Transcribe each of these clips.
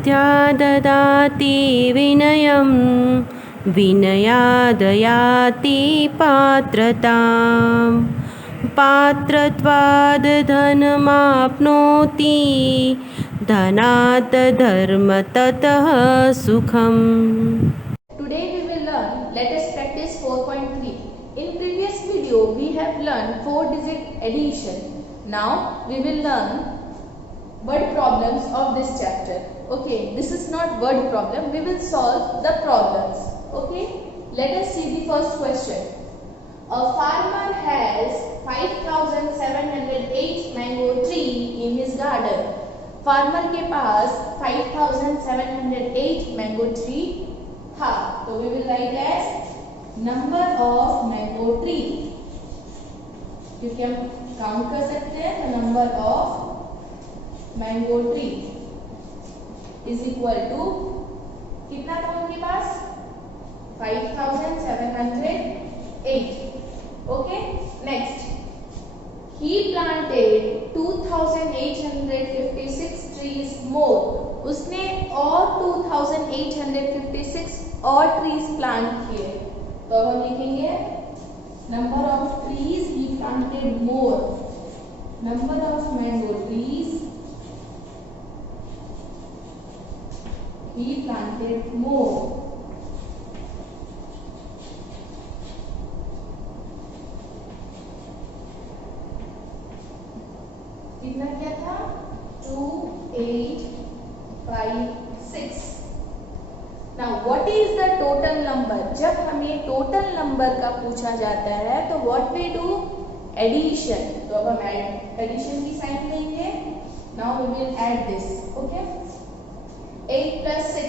विद्या ददाति विनयं विनयादयाति पात्रतां पात्रत्वाद् धनमाप्नोति धनात् धर्मततः सुखम्. Today we will learn let us practice 4.3. In previous video we have learned 4-digit addition. Now we will learn word problems of this chapter. Okay, this is not word problem, we will solve the problems. Okay, let us see the first question. A farmer has 5708 mango tree in his garden. Farmer के पास 5708 mango tree था, तो we will write as number of mango tree, क्योंकि हम count कर सकते हैं, तो number of mango tree is equal to कितना था उनके पास 5708. Okay, next he planted 2856 trees more. उसने और 2856 और ट्रीज प्लांट किए, तो अब हम लिखेंगे number of trees he planted more, number of mango trees he planted more. कितना क्या था 2856. Now what is the total number? जब हमें टोटल नंबर का पूछा जाता है तो what we do? Addition. तो अब हम एडिशन की साइन लेंगे. Now we will add this. Okay? 8 plus 6.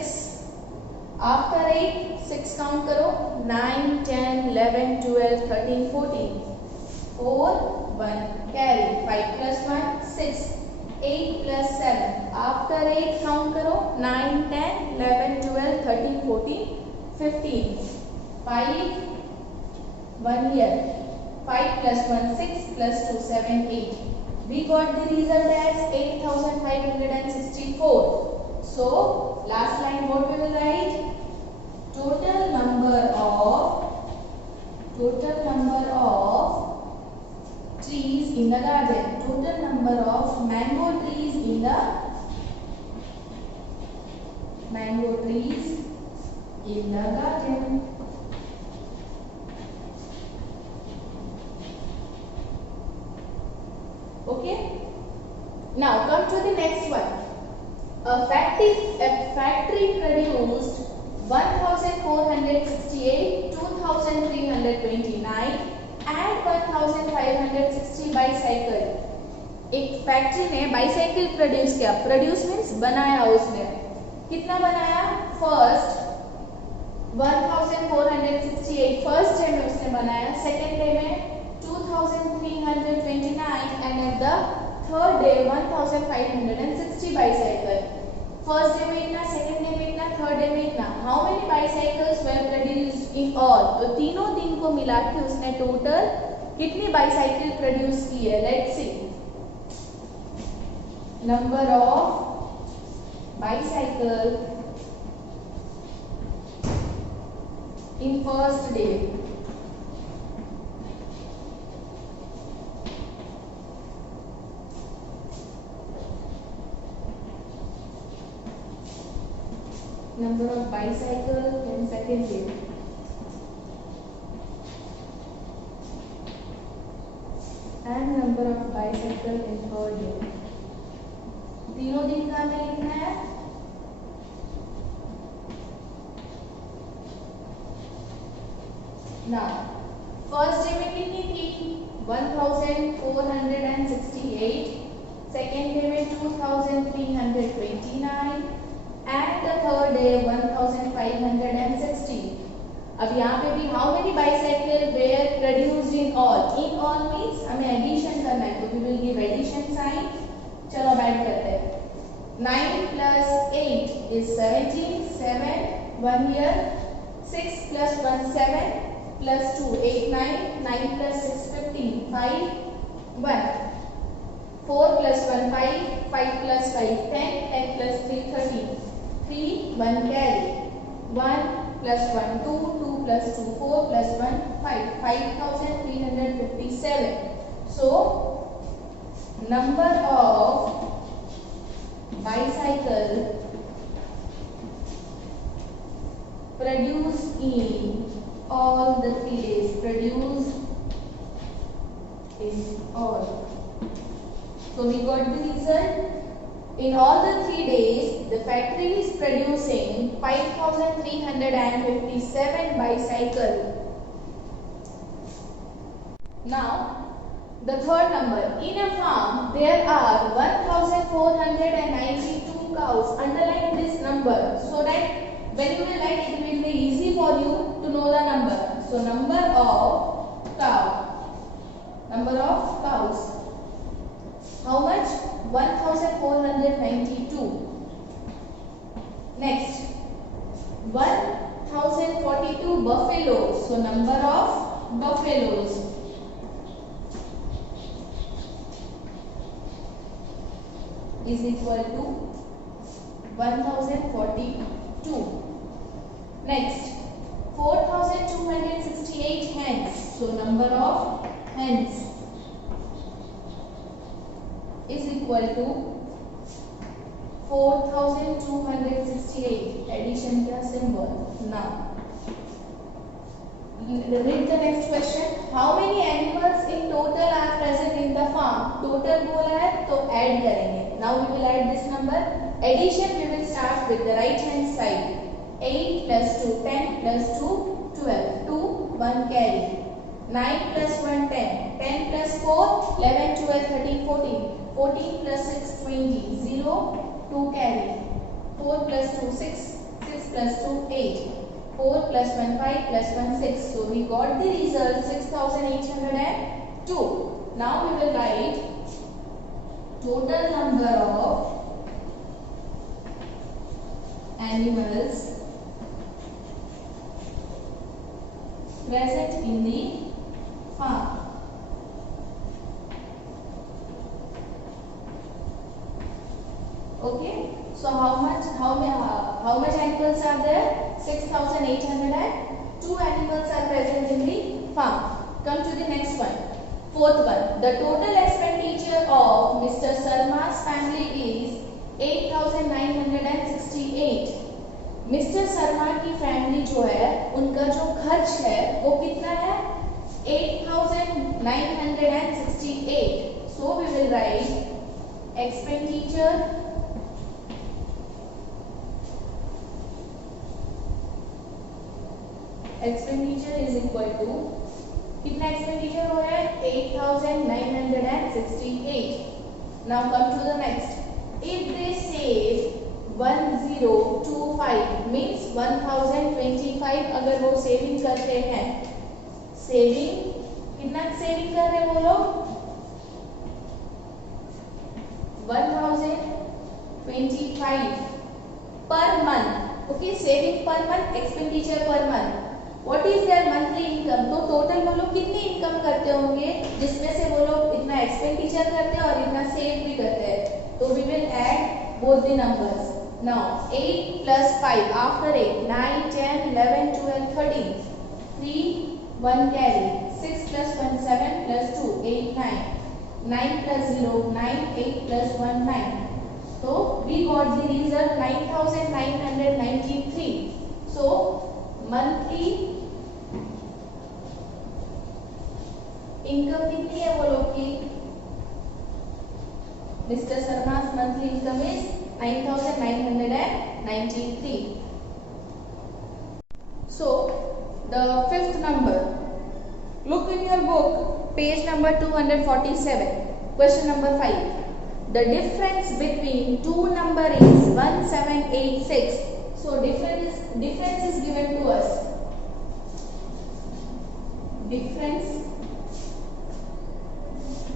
After 8 6 count करो. 9 10 11 12 13 14. 4 1 carry. 5 plus 1 6. 8 plus 7. After 8 count करो. 9 10 11 12 13 14 15. 5 1 here. 5 plus 1 6 plus 2 7 8. We got the result as 8564. So last line what we will write? Total number of trees in the garden. Total number of mango trees in the garden. Okay. Now come to the next one. A factory produced 1468, 2329 and 1560 bicycle. एक factory ने bicycle produce किया. Produce means बनाया. उसने कितना बनाया? First 1468 first day में उसने बनाया, सेकेंड डे में 2329 and at the third day 1560 bicycle. First day में इतना, सेकेंड डे में इतना, थर्ड डे में इतना. How many bicycles were produced in all? तो तीनों दिन को मिला के उसने टोटल कितनी बाईसाइकिल प्रोड्यूस की है? Let's see. Number of bicycle in first day. Number of bicycle in second day. And number of bicycle in third day. तीनों दिन का हमें लिखना है. Now first day में कितनी थी? 1468. Second day में 2329 and the third day 1560. अब यहाँ पे भी how many bicycle were produced in all? In all means हमें addition करना है, तो we will give addition sign. चलो अब ऐड करते हैं. 9 plus 8 is 17. 7 1 here. 6 plus 1 7 plus 2 8 9. 9 plus 6 15. 5 1. 4 plus 1 5. 5 plus 5 10. 10 plus 3 13. 3, 1 carry. 1 plus 1, 2, 2 plus 2, 4 plus 1, 5. 5,357. So, number of bicycle produced in all the 3 days. Produced in all. So, we got the result. In all the 3 days, the factory is producing 5,357 bicycle. Now, the third number. In a farm, there are 1,492 cows. Underline this number so that when you will write, it will be easy for you to know the number. So, number of cows. How much? 1,492. Next, 1,042 buffaloes. So, number of buffaloes. Is equal to 1,042. Next, 4,268 hens. So, number of hens is equal to 4,268. Addition का symbol. Now, read the next question. How many animals in total are present in the farm? Total बोला है तो add करेंगे. Now we will add this number. Addition we will start with the right hand side. 8 plus 2, 10 plus 2, 12. 2, 1 carry. 9 plus 1, 10. 10 plus 4, 11, 12, 13, 14. 14 plus 6, 20. 0, 2 carry. 4 plus 2, 6. 6 plus 2, 8. 4 plus 1, 5 plus 1, 6. So we got the result 6,802. Now we will write total number of animals present in the farm. Okay, so how much animals are there? 6,802 animals are present in the farm. Come to the next one. Fourth one. The total expenditure of Mr. Sarma's family is 8,968. Mister Sharma की family जो है उनका जो खर्च है वो कितना है 8,968. So we will write expenditure is equal to कितना एक्सपेंडिचर हो रहा है 8,968. Now come to the next. If they save 1025 means 1025 अगर वो सेविंग करते हैं, सेविंग कितना सेविंग कर रहे हैं वो लोग 1025 per month. Okay, saving per month, expenditure per month. What is their monthly income? तो टोटल वो लोग कितनी इनकम करते होंगे जिसमें से वो लोग इतना एक्सपेंडिचर करते हैं और इतना सेव भी करते हैं. तो we will add both the numbers. Now 8 plus 5 after 8 9 10 11 12 13 3 1 carry 6 plus 1 7 plus 2 8 9 9 plus 0 9 8 plus 1 9. So we got the result 9,993. So monthly income कितनी है वो लोग की? Mister Sharma's monthly income is 9,993. So the fifth number. Look in your book, page number 247. Question number 5. The difference between two number is 1786. So difference is given to us. Difference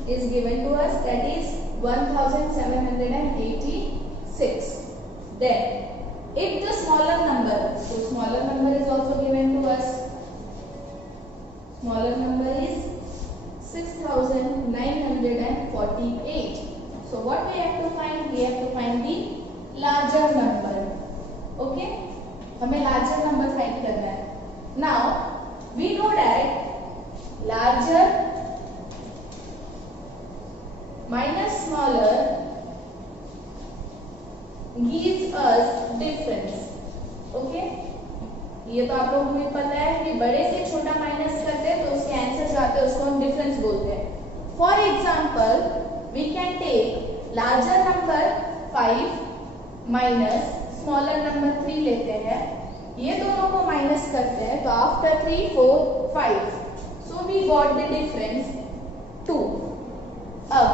is given to us, that is 1786. Then if the smaller number, so smaller number is also given to us. Smaller number is 6,948. So what we have to find? We have to find the larger number. करना है. Now we know that larger minus smaller gives us difference. Okay? ये तो आप लोगों को भी पता है कि बड़े से छोटा माइनस करते हैं तो उसके आंसर जो आते हैं उसको हम डिफरेंस बोलते हैं. For example we can take larger number 5 minus smaller number 3 लेते हैं. ये दोनों को माइनस करते हैं तो after 3 4 5 so we got the difference 2. अब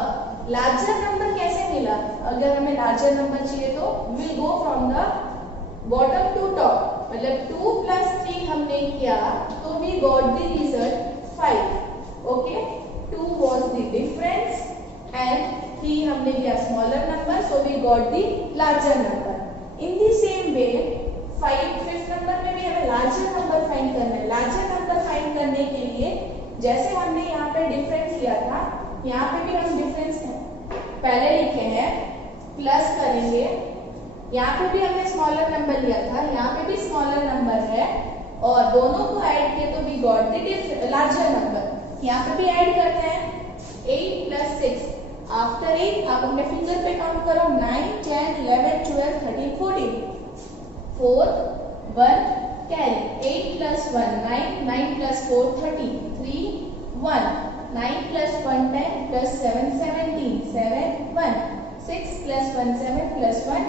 लार्जर नंबर कैसे मिला? अगर हमें लार्जर नंबर चाहिए तो will go from the bottom to top. मतलब 2 plus 3 हमने किया तो we got the result 5. Okay, 2 was the difference and 3 हमने किया smaller number so we got the larger number. In the same way 5th number में भी हमें larger number find करना है. लार्जर नंबर फाइंड करने के लिए जैसे हमने यहाँ पे डिफरेंस लिया था यहाँ पे भी हम डिफरेंस पहले लिखे हैं, प्लस करेंगे. यहाँ पे भी हमने स्मॉलर नंबर लिया था, यहाँ पे भी स्मॉलर नंबर है और दोनों को ऐड किए तो we got the larger number. यहाँ पे भी ऐड करते हैं 8 plus 6. आफ्टर 8 आप अपने फिंगर पे काउंट करो 9 10 11 12 13 14. 4 1 carry. 8 plus 1 9 9 plus 4 13 3 1 9 plus 1 10 plus 7 17 7 1 6 plus 1 7 plus 1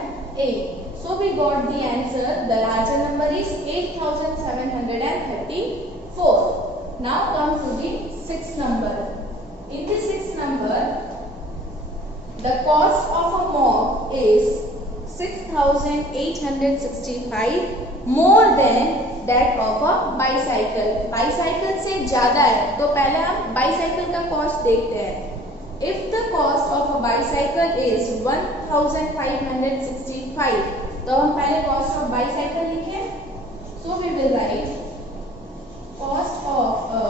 8. So we got the answer. The larger number is 8734. Now come to the sixth number. In the sixth number, the cost of a mop is 6865 more than that of a bicycle. Bicycle से ज्यादा है तो पहले हम bicycle का cost देखते हैं. If the cost of a bicycle is 1565 तो हम पहले cost of bicycle लिखें. So we will write cost of a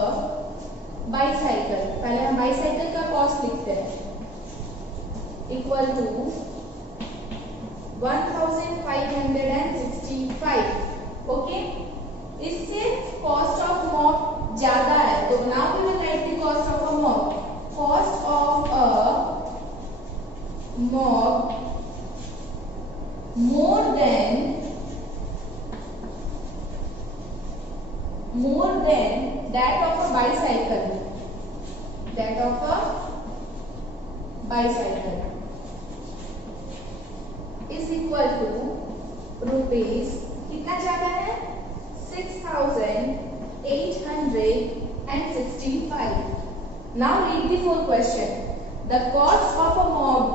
bicycle. पहले हम bicycle का cost लिखते हैं equal to 1565. Okay? इससे cost of mop ज्यादा है तो now we will write the cost of a mop. Cost of a mop more than that of a bicycle. That of a bicycle is equal to rupees कितना ज्यादा है 6865. Now read the full question. The cost of a mop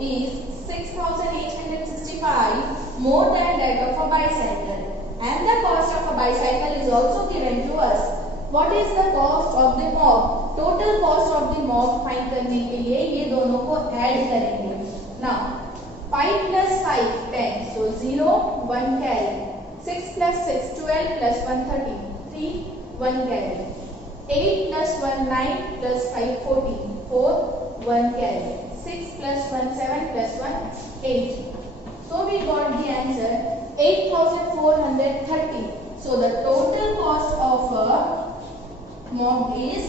is 6865 more than that of a bicycle and the cost of a bicycle is also given to us. What is the cost of the mop? Total cost of the mop find करने के लिए ये दोनों को add करेंगे. Now 5 plus 5 10 so 0 1 carry. 6 plus 6 12 plus 1 13 3 1 carry. 8 plus 1 9 plus 5 14 4 1 carry. 6 plus 1 7 plus 1 8. So we got the answer 8430. So the total cost of a mop is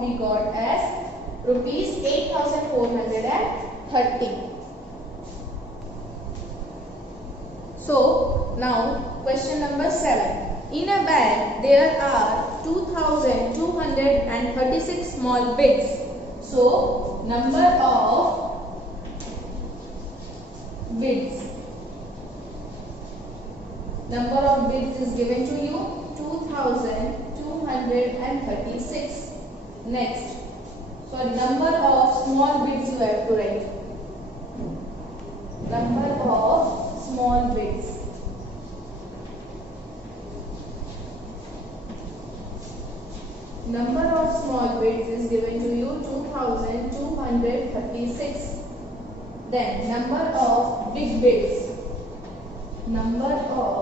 we got as rupees 8430. So now question number 7. In a bag there are 2236 small bits. So number of bits is given to you 2236. Next, number of small bits you have to write. Number of small bits. Number of small bits is given to you 2236. Then number of big bits. Number of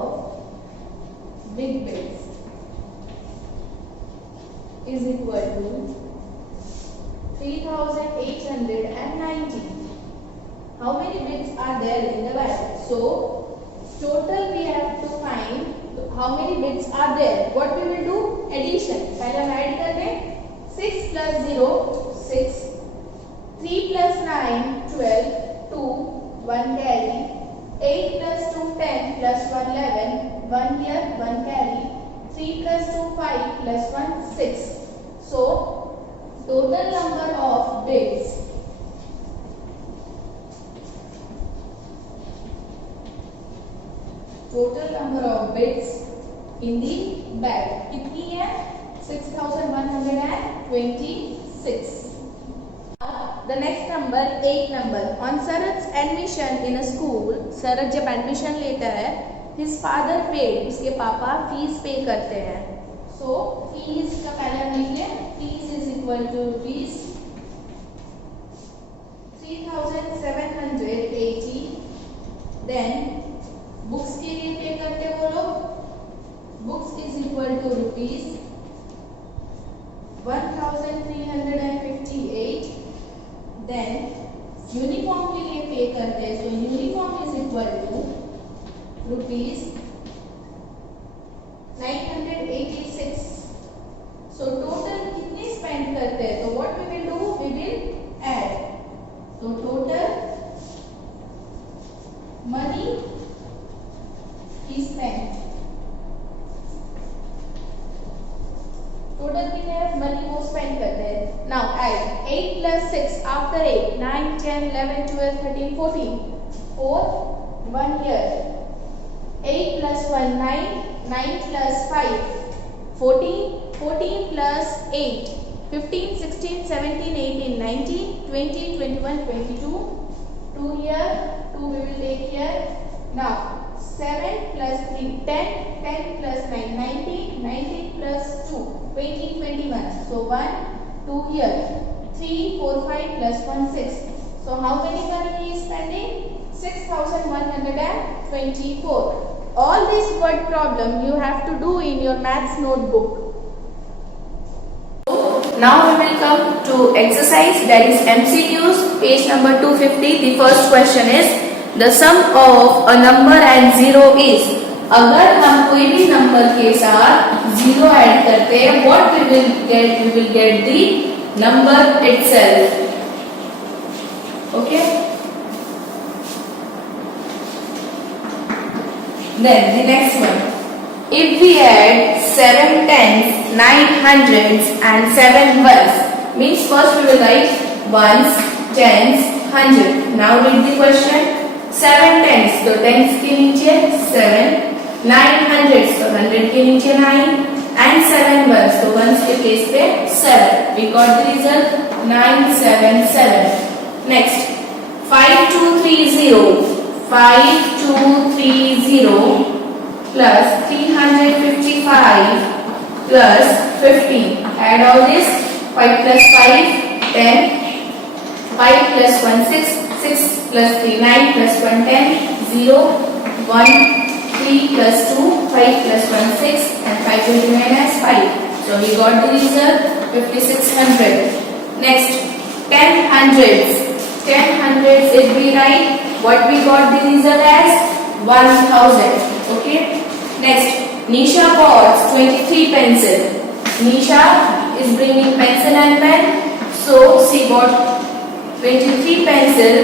big bits is equal to 3890. how many bits are there in the bag? So total we have to find how many bits are there. What we will do? Addition. पहले हम add कर दें. 6 plus 0 6, 3 plus 9 12, 2 1 carry, 8 plus 2 10 plus 1 11, 1 here 1 carry, 3 plus 2 5 plus 1 6. So total number of bits in the bag कितनी है? 6126. The next number 8 number. On Sarat's admission in a school, Sarat जब admission लेता है, his father paid, उसके पापा fees pay करते हैं. So fees का पहला लिखिए. Fees is equal to rupees 3780. Then books के लिए पे करते वो लोग. Books is equal to rupees 1358. Then uniform के लिए पे करते हैं. So uniform is equal to rupees 986. So total कितने spend करते हैं? So what we will do? We will add. So total money is spent. Total कितने money वो spend करते हैं. Now add 8 plus 6 after 8 9 10 11 12 13 14 4 1 here 8 plus 1 9 9 plus 5 14 14 plus 8 15 16 17 18 19 20 21 22 2 here 2 we will take here. Now 7 plus 3 10 10 plus 9 19 19 plus 2 20 21. So 1 2 here 3 4 5 plus 1 6. So how many money he is spending? 6124. All this word problem you have to do in your maths notebook. Now we will come to exercise, that is MCQs, page number 250. The first question is the sum of a number and 0 is. अगर हम कोई भी number के साथ 0 add करते हैं, what we will get? We will get the number itself. Okay. Then the next one. If we add 7 tens, 9 hundreds and 7 ones, means first we will write ones, tens, hundred. Now read the question. 7 tens, तो tens के नीचे 7, 9 hundreds, तो 100 के नीचे 9, and 7 ones, तो ones के case पे 7. We got the result 977. Next 5230. 5230 plus 355 plus 15. Add all this. 5 plus 5 10. 5 plus 1 6. 6 plus 3 9 plus 1 10. 0 1 3 plus 2 5 plus 1 6 and 5 will remain as 5. So we got the result 5600. Next 10 hundreds. 10 hundreds if we write, what we got the result as 1000. Okay. Next Nisha bought 23 pencil. Nisha is bringing pencil and pen, so she bought 23 pencil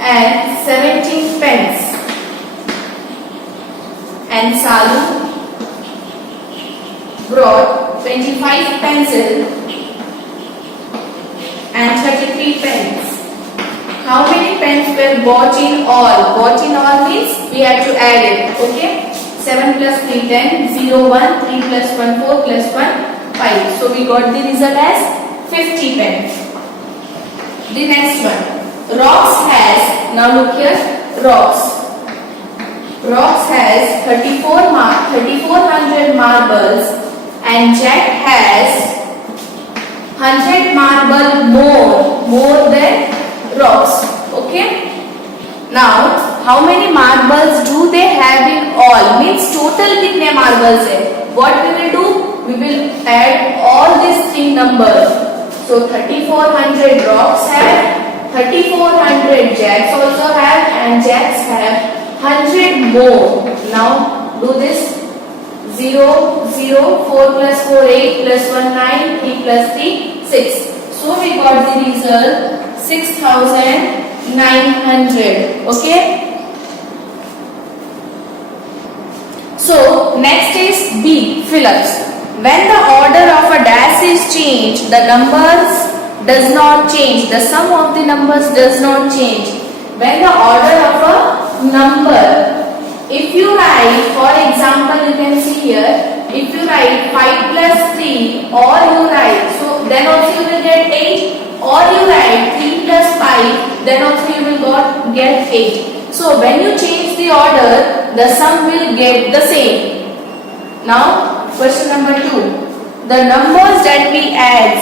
and 17 pens. And Salu brought 25 pencil and 33 pens. How many pens were bought in all? Bought in all means we have to add it. Okay. 7 plus 3 10, 0 1, 3 plus 1 4 plus 1 5. So we got the result as 50 pens. The next one. Rocks has, now look here, Rocks. Rocks has 3400 marbles and Jack has 100 marble more than Rocks. Okay. Now how many marbles do they have in all? Means total कितने marbles है? What we will do? We will add all these three numbers. So 3400 Rocks have 3400 jacks also have, and jacks have 100 more. Now do this. 0, 0, 4 plus 4, 8 plus 1, 9, 3 plus 3, 6. So we got the result 6900. Okay. So next is B, fill-ups. When the order of a dash is changed, the numbers does not change. The sum of the numbers does not change. When the order of a number, if you write, for example, you can see here, if you write 5 plus 3, or you write, so then also you will get 8, or you write 3 plus 5, then also you will get 8. So when you change the order, the sum will get the same. Now, question number 2. The numbers that we add,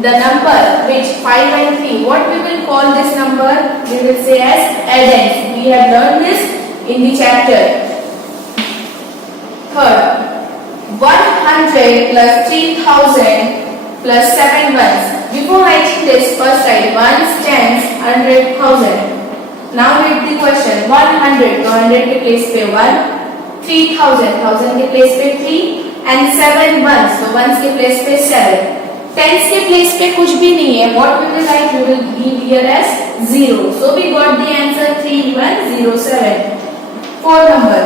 the number which 5 and 3, what we will call this number? We will say as addends. We have learned this in the chapter. Third, 100 plus 3000 plus 7 ones. Before writing this, first write ones, tens, 100,000. Now read the question. 100, तो 100 के place पे 1, 3000, 1000 के place पे 3, and 7 ones, तो ones के place पे 7. Tens के place पे कुछ भी नहीं है. What we will write? We will give here as 0. So we got the answer 3107. 4 number.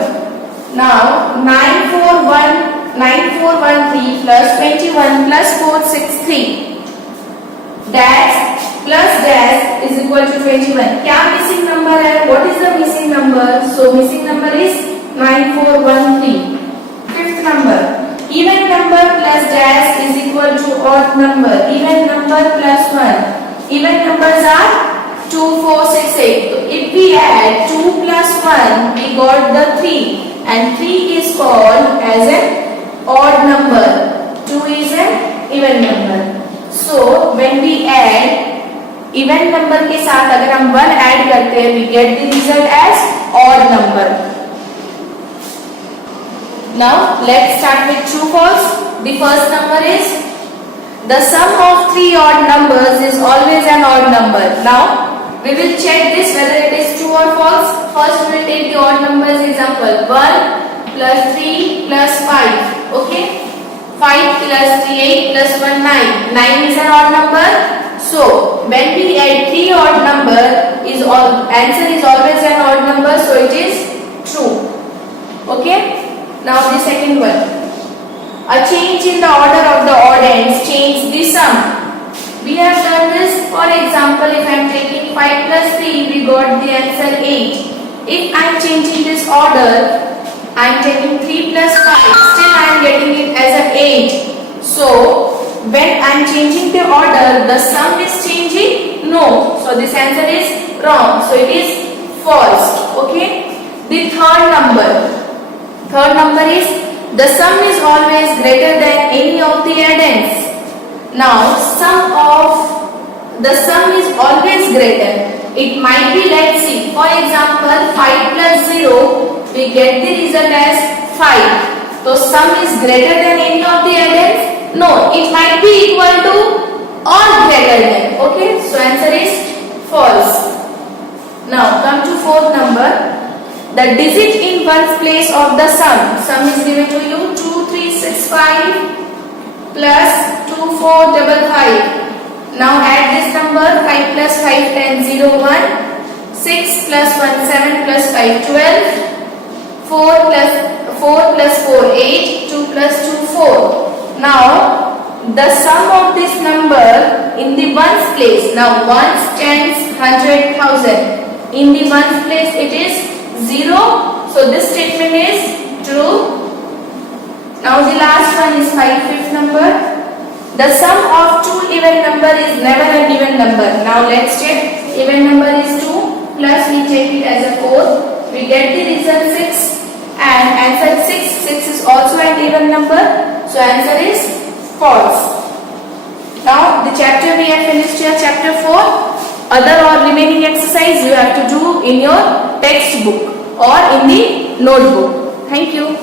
Now 9413 plus 21 plus 463. Dash plus dash is equal to 21. क्या missing number है? What is the missing number? So missing number is 9413. Fifth number. Even number plus dash is equal to odd number. Even number plus 1. Even numbers are 2, 4, 6, 8. So if we add 2 plus 1, we got the 3. And 3 is called as an odd number. 2 is an even number. So when we add even number के साथ अगर हम 1 add करते हैं, we get the result as odd number. Now let's start with true false. The first number is the sum of 3 odd numbers is always an odd number. Now we will check this whether it is true or false. First we will take the odd numbers example. 1 plus 3 plus 5. Okay. 5 plus 3, 8 plus 1, 9. 9 is an odd number. So when we add 3 odd number, answer is always an odd number. So it is true. Okay. Now the second one. A change in the order of the oddends change the sum. We have done this. For example, if I am taking 5 plus 3, we got the answer 8. If I am changing this order, I am taking 3 plus 5, still I am getting it as an 8. So when I am changing the order, the sum is changing? No. So this answer is wrong. So it is false. Okay. The third number. Third number is the sum is always greater than any of the addends. Now the sum is always greater. It might be, let's see, for example 5 plus 0, we get the result as 5. So sum is greater than any of the addends? No, it might be equal to or greater than. Okay, so answer is false. Now come to fourth number. The digit in ones place of the sum. Sum is given to you 2365 plus 2455. Now add this number. 5 plus 5 10 0 1. 6 plus 1 7 plus 5 12. 4 plus 4 8. 2 plus 2 4. Now the sum of this number in the ones place. Now ones, tens, 100, 1000. In the ones place it is 0. So this statement is true. Now the last one is 5, fifth number. The sum of two even number is never an even number. Now let's check. Even number is 2 plus we take it as a 4. We get the result 6 and answer 6. 6 is also an even number. So answer is false. Now the chapter we have finished here, chapter 4. Other or remaining exercise you have to do in your textbook or in the notebook. Thank you.